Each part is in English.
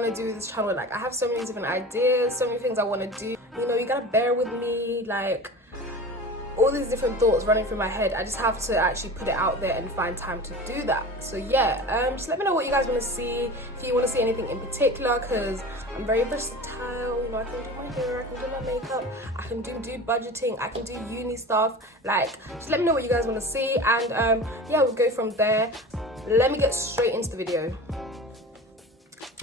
want to do with this channel. Like, I have so many different ideas, so many things I want to do. You know, you gotta bear with me. Like, all these different thoughts running through my head. I just have to actually put it out there and find time to do that. So yeah, just let me know what you guys want to see. If you want to see anything in particular, because I'm very versatile. You know, I can do my hair, I can do my makeup, I can do budgeting, I can do uni stuff. Like, just let me know what you guys want to see, and yeah, we'll go from there. Let me get straight into the video.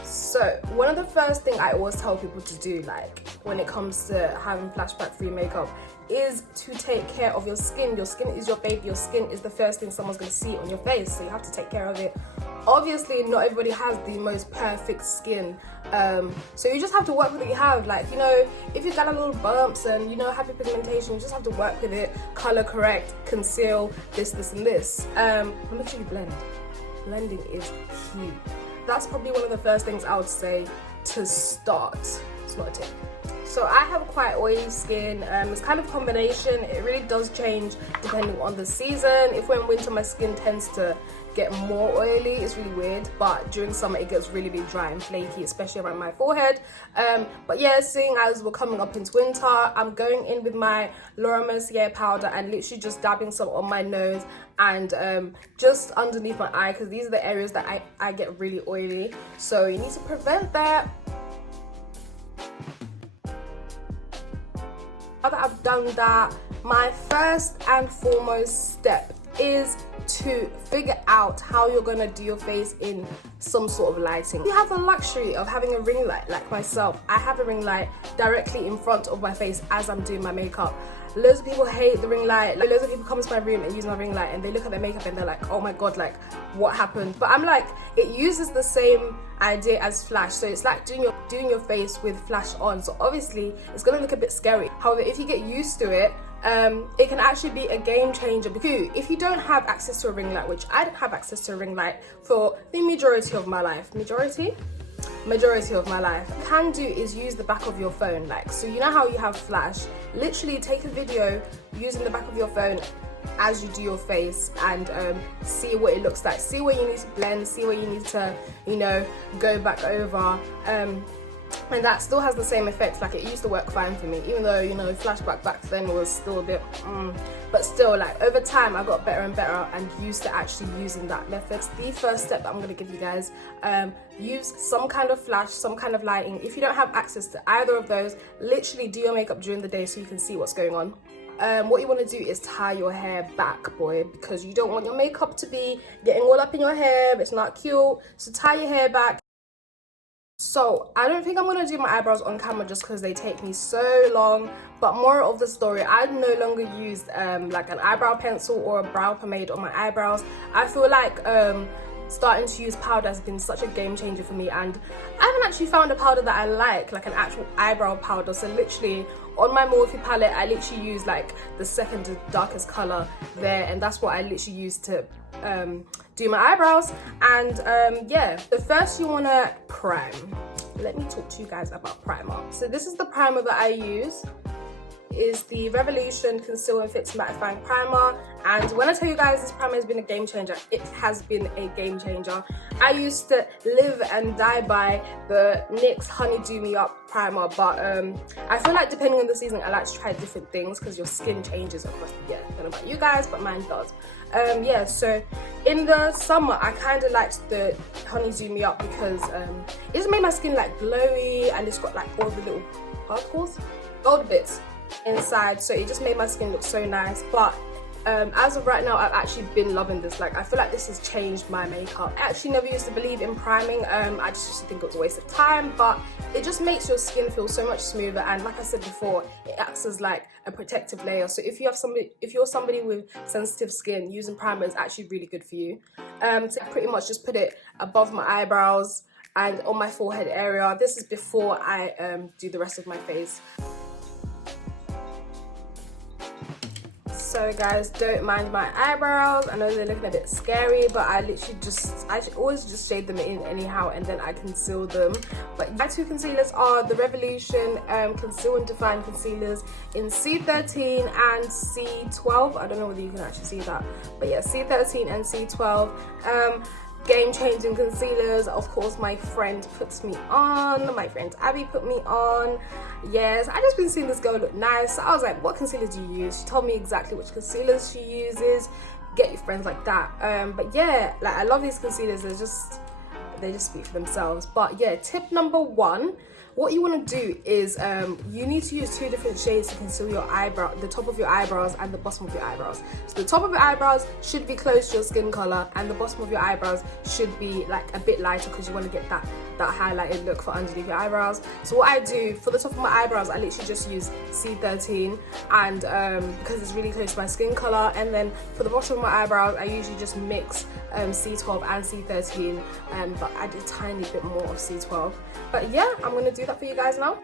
So one of the first things I always tell people to do, like when it comes to having flashback free makeup, is to take care of your skin. Your skin is your baby. Your skin is the first thing someone's going to see on your face, so you have to take care of it. Obviously not everybody has the most perfect skin, so you just have to work with what you have. Like, you know, if you've got a little bumps and, you know, happy pigmentation, you just have to work with it, color correct, conceal, this and this. And make sure you blend. Blending is key. That's probably one of the first things I would say to start. It's not a tip. So I have quite oily skin. It's kind of a combination. It really does change depending on the season. If we're in winter, my skin tends to get more oily. It's really weird, but during summer it gets really dry and flaky, especially around my forehead. But yeah, seeing as we're coming up into winter, I'm going in with my Laura Mercier powder and literally just dabbing some on my nose and just underneath my eye, because these are the areas that I get really oily, so you need to prevent that. Now that I've done that, my first and foremost step is to figure out how you're gonna do your face in some sort of lighting. You have the luxury of having a ring light like myself. I have a ring light directly in front of my face as I'm doing my makeup. Loads of people hate the ring light. Like, loads of people come to my room and use my ring light and they look at their makeup and they're like, oh my god, like, what happened? But I'm like, it uses the same idea as flash, so it's like doing your face with flash on, so obviously it's gonna look a bit scary. However, if you get used to it, it can actually be a game changer. Because if you don't have access to a ring light, which I didn't have access to a ring light for the majority of my life, majority of my life, what you can do is use the back of your phone. Like, so you know how you have flash, literally take a video using the back of your phone as you do your face and see what it looks like, see where you need to blend, see where you need to, you know, go back over, and that still has the same effect. Like, it used to work fine for me, even though, you know, flashback back then was still a bit but still, like, over time I got better and better and used to actually using that method. The first step that I'm going to give you guys, use some kind of flash, some kind of lighting. If you don't have access to either of those, literally do your makeup during the day so you can see what's going on. What you want to do is tie your hair back, boy, because you don't want your makeup to be getting all up in your hair. It's not cute, so tie your hair back. So I don't think I'm going to do my eyebrows on camera just because they take me so long, but moral of the story, I no longer use like an eyebrow pencil or a brow pomade on my eyebrows. I feel like starting to use powder has been such a game changer for me, and I haven't actually found a powder that I like an actual eyebrow powder. So literally on my Morphe palette, I literally use like the second darkest color there, and that's what I literally use to do my eyebrows. And yeah, the first you want to prime. Let me talk to you guys about primer. So this is the primer that I use. Is the Revolution Conceal and Fix Mattifying Primer, and when I tell you guys this primer has been a game changer, it has been a game changer. I used to live and die by the NYX Honey Do Me Up primer, but I feel like depending on the season I like to try different things because your skin changes across the year. I don't know about you guys, but mine does. Yeah, so in the summer I kind of liked the Honey Do Me Up because it just made my skin like glowy, and it's got like all the little particles, gold bits inside, so it just made my skin look so nice. But as of right now, I've actually been loving this. Like, I feel like this has changed my makeup. I actually never used to believe in priming. I just used to think it was a waste of time, but it just makes your skin feel so much smoother, and like I said before, it acts as like a protective layer. So if you're somebody with sensitive skin, using primer is actually really good for you. So I pretty much just put it above my eyebrows and on my forehead area. This is before I do the rest of my face. So guys, don't mind my eyebrows. I know they're looking a bit scary, but I always just shade them in anyhow, and then I conceal them. But my two concealers are the Revolution Conceal and Define Concealers in C13 and C12. I don't know whether you can actually see that, but yeah, C13 and C12. game-changing concealers. Of course, my friend puts me on. My friend Abby put me on. Yes, I just been seeing this girl look nice. So I was like, what concealer do you use? She told me exactly which concealers she uses. Get your friends like that. But yeah, like I love these concealers. They just speak for themselves. But yeah, tip number 1. What you want to do is you need to use 2 different shades to conceal your eyebrow, the top of your eyebrows and the bottom of your eyebrows. So the top of your eyebrows should be close to your skin color, and the bottom of your eyebrows should be like a bit lighter because you want to get that highlighted look for underneath your eyebrows. So what I do for the top of my eyebrows, I literally just use C13, and because it's really close to my skin color. And then for the bottom of my eyebrows, I usually just mix C12 and C13, but add a tiny bit more of C12. But yeah, I'm gonna do that for you guys now.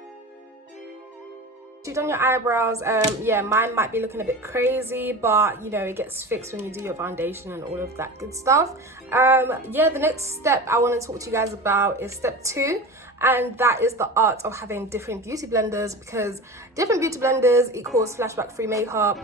You've done your eyebrows. Yeah, mine might be looking a bit crazy, but you know, it gets fixed when you do your foundation and all of that good stuff. Yeah, the next step I want to talk to you guys about is step 2, and that is the art of having different beauty blenders, because different beauty blenders equals flashback free makeup.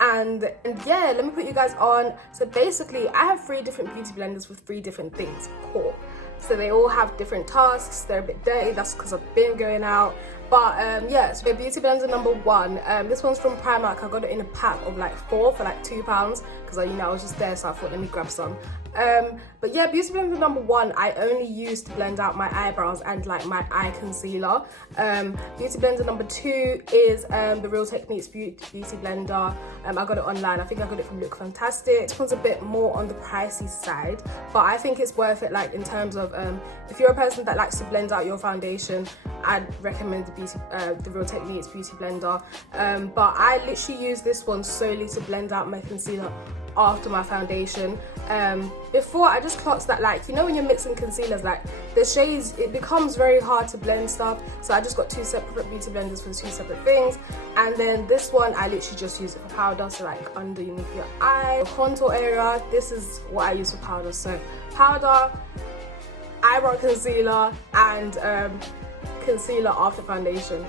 And yeah, let me put you guys on. So basically, I have 3 different beauty blenders with 3 different things. Cool. So they all have different tasks. They're a bit dirty, that's because I've been going out. But yeah, so the beauty blender number 1, this one's from Primark. I got it in a pack of like 4 for like £2 because I was just there, so I thought let me grab some. But yeah, beauty blender number 1 I only use to blend out my eyebrows and like my eye concealer. Beauty blender number 2 is the Real Techniques beauty blender. I got it online. I think I got it from Look Fantastic. This one's a bit more on the pricey side, but I think it's worth it, like in terms of if you're a person that likes to blend out your foundation, I'd recommend the Real Techniques beauty blender. But I literally use this one solely to blend out my concealer after my foundation. Before, I just clocked that, like, you know, when you're mixing concealers, like the shades, it becomes very hard to blend stuff. So I just got 2 separate beauty blenders for 2 separate things. And then this one, I literally just use it for powder, so like underneath your eye, the contour area. This is what I use for powder. So powder, eyebrow concealer, and concealer after foundation.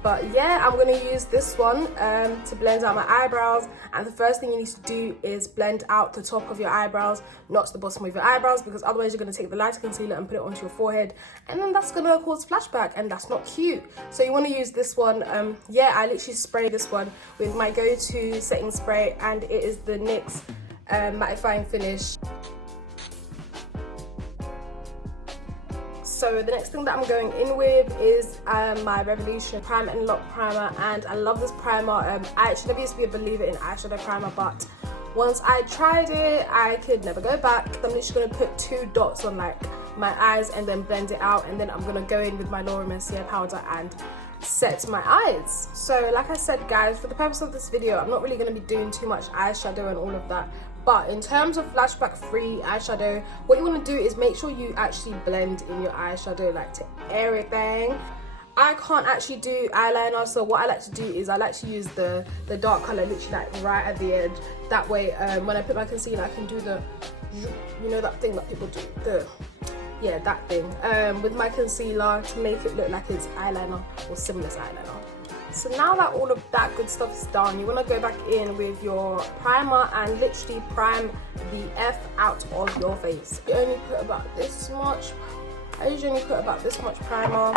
But yeah, I'm going to use this one to blend out my eyebrows. And the first thing you need to do is blend out the top of your eyebrows, not the bottom of your eyebrows, because otherwise you're going to take the lighter concealer and put it onto your forehead, and then that's going to cause flashback, and that's not cute. So you want to use this one. Yeah, I literally spray this one with my go-to setting spray, and it is the NYX mattifying finish. So the next thing that I'm going in with is my Revolution Prime and Lock Primer, and I love this primer. I actually never used to be a believer in eyeshadow primer, but once I tried it, I could never go back. I'm literally going to put 2 dots on like my eyes and then blend it out, and then I'm going to go in with my Mercer powder and set my eyes. So like I said, guys, for the purpose of this video, I'm not really going to be doing too much eyeshadow and all of that. But in terms of flashback free eyeshadow, what you want to do is make sure you actually blend in your eyeshadow like to everything. I can't actually do eyeliner, so what I like to do is I like to use the dark colour literally like right at the edge. That way when I put my concealer, I can do the, you know, that thing that people do, yeah, that thing with my concealer to make it look like it's eyeliner or similar to eyeliner. So now that all of that good stuff is done, you want to go back in with your primer and literally prime the F out of your face. You only put about this much. I usually only put about this much primer.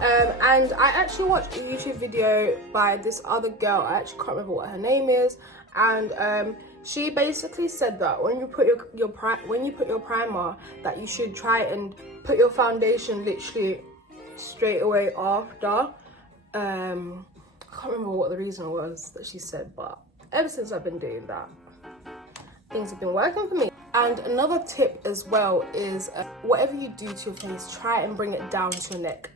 And I actually watched a YouTube video by this other girl. I actually can't remember what her name is. And she basically said that when you put your primer, that you should try and put your foundation literally straight away after. I can't remember what the reason was that she said, but ever since I've been doing that, things have been working for me. And another tip as well is whatever you do to your face, try and bring it down to your neck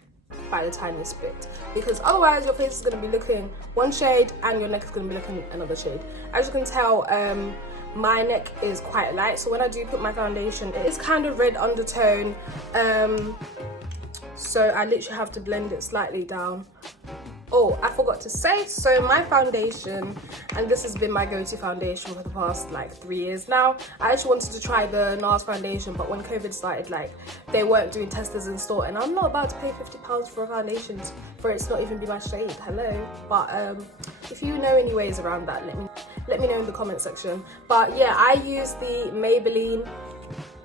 by the tiniest bit, because otherwise your face is going to be looking one shade and your neck is going to be looking another shade. As you can tell, my neck is quite light, so when I do put my foundation, it is kind of red undertone, so I literally have to blend it slightly down. Oh, I forgot to say, so my foundation, and this has been my go-to foundation for the past like 3 years now. I actually wanted to try the NARS foundation, but when COVID started, like, they weren't doing testers in store, and I'm not about to pay £50 for a foundation for it to not even be my shade. Hello. But if you know any ways around that, let me know in the comment section. But yeah, I use the Maybelline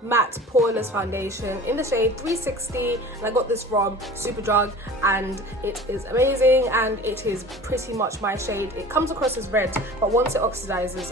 matte poreless foundation in the shade 360, and I got this from Superdrug, and it is amazing and it is pretty much my shade. It comes across as red, but once it oxidizes,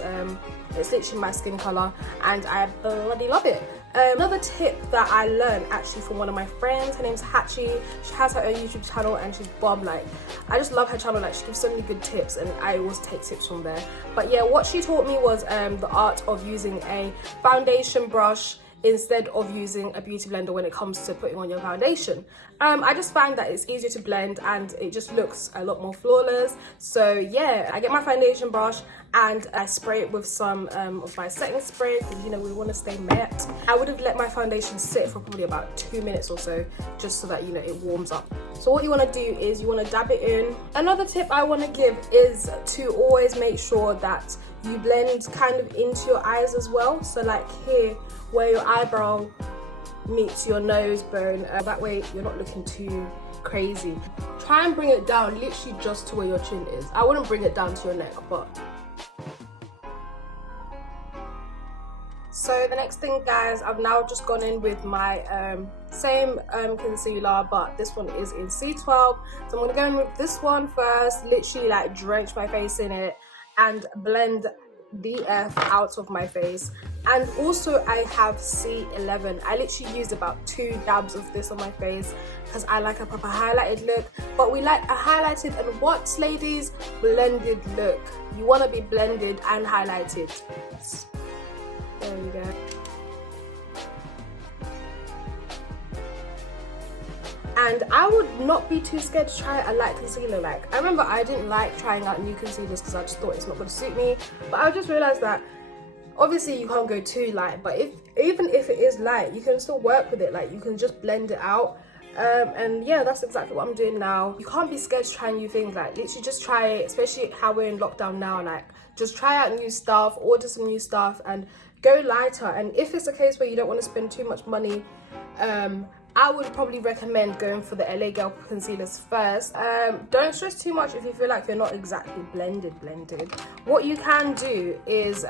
it's literally my skin color, and I bloody love it. Another tip that I learned actually from one of my friends, her name's Hachi. She has her own YouTube channel and she's bomb. Like, I just love her channel. Like, she gives so many good tips and I always take tips from there. But yeah, what she taught me was the art of using a foundation brush instead of using a beauty blender when it comes to putting on your foundation. I just find that it's easier to blend and it just looks a lot more flawless. So yeah, I get my foundation brush and I spray it with some of my setting spray, because you know we want to stay matte. I would have let my foundation sit for probably about 2 minutes or so, just so that, you know, it warms up. So what you want to do is you want to dab it in. Another tip I want to give is to always make sure that you blend kind of into your eyes as well. So like here, where your eyebrow meets your nose bone, that way you're not looking too crazy. Try and bring it down literally just to where your chin is. I wouldn't bring it down to your neck, but. So the next thing, guys, I've now just gone in with my same concealer, but this one is in C12. So I'm gonna go in with this one first, literally like drench my face in it and blend the F out of my face. And also I have C11. I literally used about 2 dabs of this on my face because I like a proper highlighted look, but we like a highlighted and what, ladies? Blended look. You want to be blended and highlighted. There we go. And I would not be too scared to try a light concealer. Like, I remember I didn't like trying out new concealers because I just thought it's not going to suit me, but I just realized that obviously you can't go too light, but even if it is light, you can still work with it. Like, you can just blend it out. And yeah, that's exactly what I'm doing now. You can't be scared to try new things. Like, literally just try it, especially how we're in lockdown now. Like, just try out new stuff, order some new stuff and go lighter. And if it's a case where you don't want to spend too much money, I would probably recommend going for the LA Girl concealers first. Don't stress too much if you feel like you're not exactly blended. What you can do is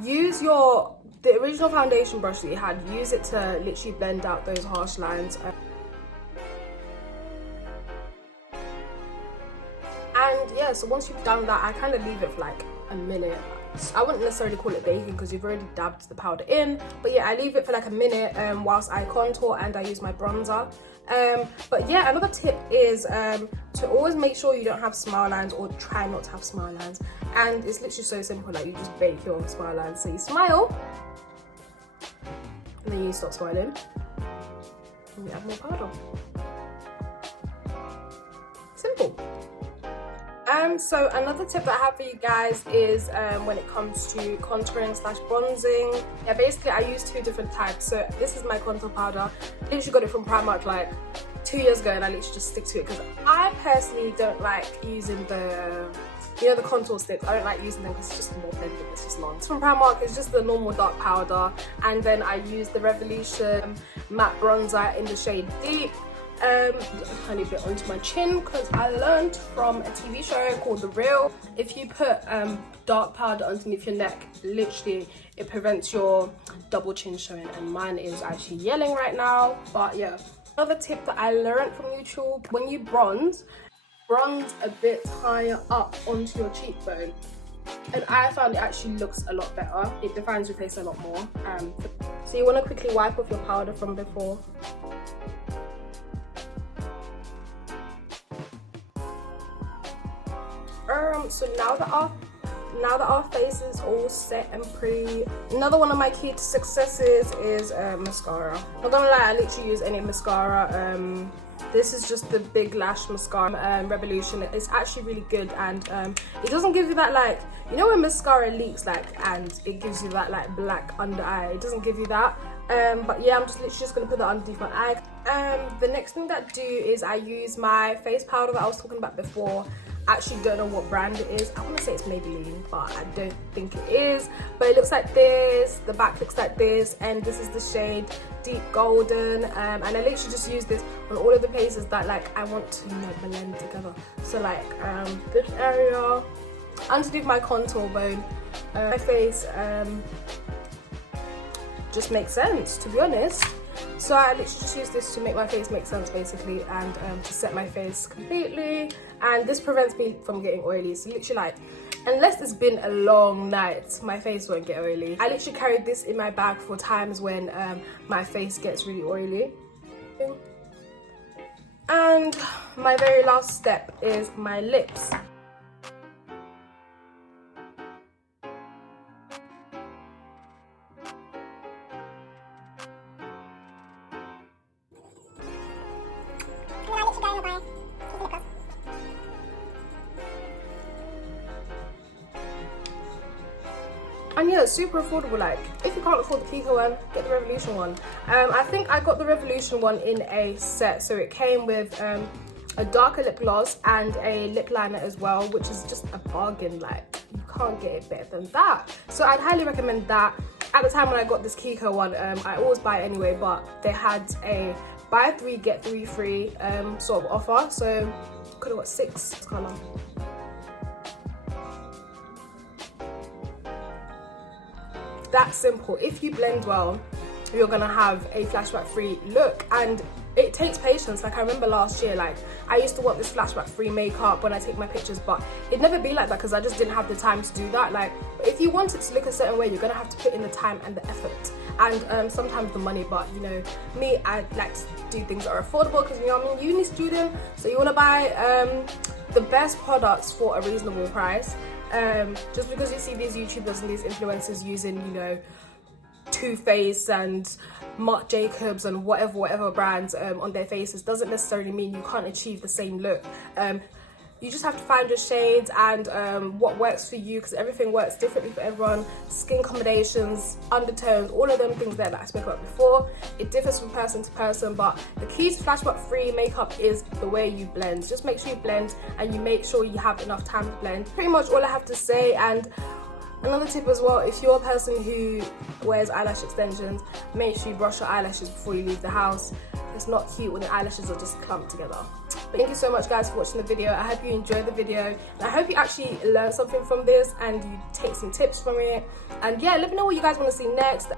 use the original foundation brush that you had, use it to literally blend out those harsh lines. And yeah, so once you've done that, I kind of leave it for like a minute. I wouldn't necessarily call it baking because you've already dabbed the powder in, but yeah, I leave it for like a minute whilst I contour and I use my bronzer. But yeah, another tip is to always make sure you don't have smile lines, or try not to have smile lines. And it's literally so simple, like you just bake your smile lines. So you smile and then you stop smiling and you add more powder. Simple. So another tip that I have for you guys is when it comes to contouring / bronzing. Yeah, basically I use 2 different types. So this is my contour powder. I literally got it from Primark like 2 years ago, and I literally just stick to it because I personally don't like using the contour sticks. I don't like using them because it's just more blended, it's just long. It's from Primark, it's just the normal dark powder, and then I use the Revolution matte bronzer in the shade Deep. A tiny bit onto my chin because I learned from a TV show called The Real. If you put dark powder underneath your neck, literally it prevents your double chin showing, and mine is actually yelling right now. But yeah, another tip that I learned from YouTube: when you bronze a bit higher up onto your cheekbone, and I found it actually looks a lot better. It defines your face a lot more. So you want to quickly wipe off your powder from before. So now that our face is all set and pretty, another one of my key to successes is mascara. Not gonna lie, I literally use any mascara. This is just the Big Lash mascara, Revolution. It's actually really good, and it doesn't give you that, like, you know when mascara leaks like and it gives you that like black under eye. It doesn't give you that. But yeah, I'm just literally just gonna put that underneath my eye. The next thing that I do is I use my face powder that I was talking about before. Actually don't know what brand it is. I want to say it's Maybelline, but I don't think it is. But it looks like this, the back looks like this, and this is the shade Deep Golden. And I literally just use this on all of the places that like I want to blend together. So like this area, underneath my contour bone, my face, just make sense, to be honest. So I literally just use this to make my face make sense basically, and to set my face completely, and this prevents me from getting oily. So literally, like, unless it's been a long night, my face won't get oily. I literally carried this in my bag for times when my face gets really oily. And my very last step is my lips. And yeah, it's super affordable. Like, if you can't afford the Kiko one, get the Revolution one. I think I got the Revolution one in a set, so it came with a darker lip gloss and a lip liner as well, which is just a bargain. Like, you can't get it better than that. So I'd highly recommend that. At the time when I got this Kiko one, I always buy it anyway, but they had a buy 3 get 3 free sort of offer, so could have got 6 colour. That simple. If you blend well, you're gonna have a flashback free look, and it takes patience. Like, I remember last year, like, I used to want this flashback free makeup when I take my pictures, but it'd never be like that because I just didn't have the time to do that. Like, if you want it to look a certain way, you're gonna have to put in the time and the effort, and sometimes the money. But you know me, I like to do things that are affordable because, you know, I'm a uni student, so you want to buy the best products for a reasonable price. Just because you see these YouTubers and these influencers using, you know, Too Faced and Marc Jacobs and whatever brands on their faces, doesn't necessarily mean you can't achieve the same look. You just have to find your shades and what works for you, because everything works differently for everyone. Skin combinations, undertones, all of them things there that I spoke about before, it differs from person to person. But the key to flashback free makeup is the way you blend. Just make sure you blend, and you make sure you have enough time to blend. Pretty much all I have to say. And another tip as well, if you're a person who wears eyelash extensions, make sure you brush your eyelashes before you leave the house. It's not cute when the eyelashes are just clumped together. But thank you so much, guys, for watching the video. I hope you enjoyed the video, and I hope you actually learned something from this and you take some tips from it. And yeah, let me know what you guys want to see next.